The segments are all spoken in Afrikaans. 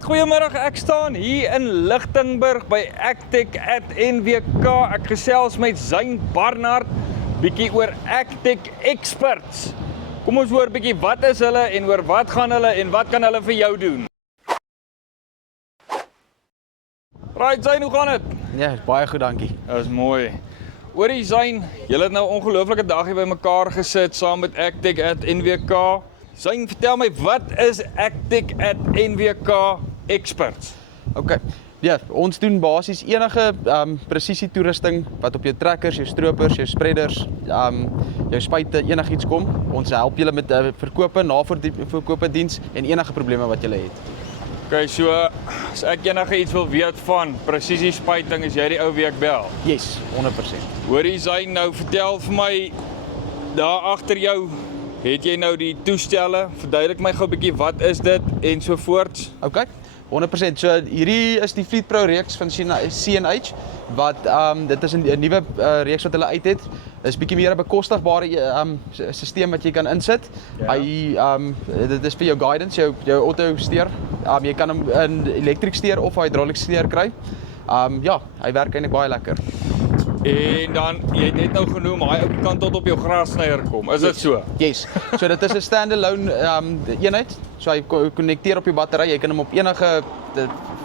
Right, goeiemiddag, ek staan hier in Lichtenburg by Actec at NWK. Ek gesels met Zyn Barnard, bietjie oor Actec Experts. Kom ons hoor bietjie wat is hulle en oor wat gaan hulle en wat kan hulle vir jou doen. Right, Zyn, hoe gaan dit? Ja, baie goed, dankie. Dit is mooi. Oorie Zyn, julle het nou 'n ongelooflike dag hier by mekaar gesit saam met Actec at NWK. Zyn, vertel my, wat is Actec at NWK Experts? OK. Ja, ons doen basies enige presisie toerusting wat op jou trekkers, jou stroopers, jou spreaders, jou spuite, enigiets kom. Ons help julle met verkope, naverkope diens en enige probleme wat julle het. OK, so as ek enige iets wil weet van presisie spuiting, is jy die ou wie ek bel? Yes, 100%. Hoorie Zyn, nou vertel vir my, daar agter jou, het jy nou die toestelle? Verduidelik my gou 'n bietjie, wat is dit en so voorts? OK, 100%. So hierdie is die Fleet Pro reeks van CNH wat dit is 'n nuwe reeks wat hulle uit het. Is bietjie meer 'n bekostigbare stelsel wat jy kan insit. Ja. Hy dit is vir jou guidance, jou auto steer. Jy kan hom in elektriek steer of hydraulic steer kry. Ja, hy werk eintlik baie lekker. En dan, jy het net nou genoem, hy ook kan tot op jou grassnyer kom, is dit so? Yes. So dit is 'n standalone eenheid. So hy konnekteer op jou battery. Jy kan hom op enige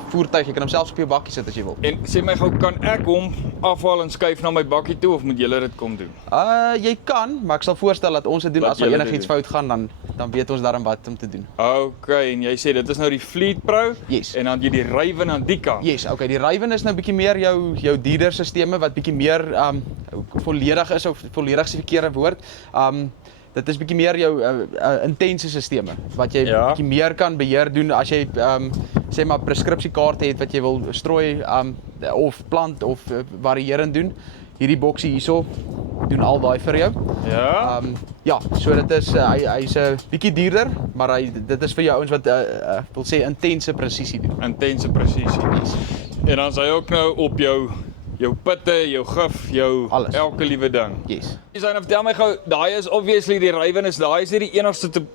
voertuig, jy kan hom selfs op jou bakkie sit as jy wil. En sê my gou, kan ek hom afhaal en skuif na my bakkie toe of moet julle dit kom doen? Jy kan, maar ek sal voorstel dat ons dit doen. Dat As er julle enigiets dit fout gaan, dan weet ons daarom wat om te doen. OK, en jy sê dit is nou die Fleet Pro? Yes. En dan jy die Raven aan die kant? Yes, OK. Die Raven is nou bietjie meer jou dierder sisteme wat bietjie meer volledig is, of volledig is die verkeerde woord. Dit is bietjie meer jou intense sisteme wat jy bietjie meer kan beheer doen as jy sê maar preskripsiekaarte het wat jy wil strooi of plant of variërend doen. Hierdie boksie hierso doen al daai vir jou. Ja. Ja, so dit is hy's 'n bietjie duurder, maar dit is vir jou ouens wat wil sê intense presisie doen. Intense presisie. Yes. En dan is hy ook nou op jou pitte, jou gif, jou alles. Elke liewe ding. Yes. Jy sê nou vertel my gou, daai is obviously die Raven is daai is nie die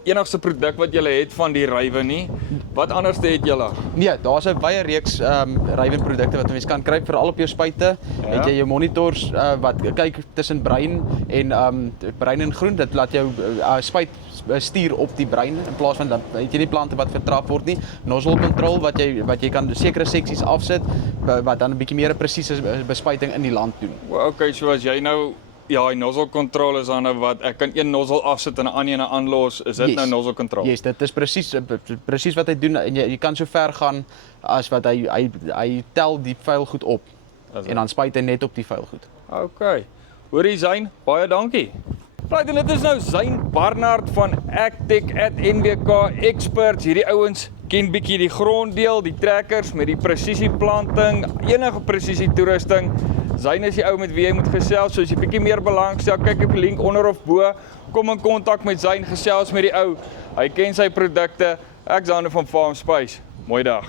enigste produk wat jy het van die Raven nie. Wat anders het jy? Nee, daar's 'n baie reeks Raven produkte wat 'n mens kan kry veral op jou spuite. Ja. Het jy jou monitors wat kyk tussen bruin en groen, dit laat jou spuit stuur op die bruin in plaas van dat het jy nie plante wat vertrap word nie. Nozzle control wat jy kan sekere seksies afsit wat dan 'n bietjie meer 'n presiese bespuiting in die land doen. OK, so as jy nou die nozzle control is dan nou wat ek kan een nozzle afsit en 'n ander een aanlos, is dit Yes. nou nozzle control? Yes, dit is presies wat hy doen en jy kan so ver gaan as wat hy tel die vuilgoed op en dan spuit hy net op die vuilgoed. OK. Hoorie Zyn, baie dankie. Right, en dit is nou Zyn Barnard van Actec at NWK Experts. Hierdie ouens ken bietjie die gronddeel, die trekkers met die presisieplanting, enige presisie toerusting. Zyn is die ou met wie jy moet gesels, so as jy bietjie meer belangstel, kyk op die link onder of bo, kom in kontak met Zyn, gesels met die ou. Hy ken sy produkte. Ek's Dane van Farm Space. Mooi dag.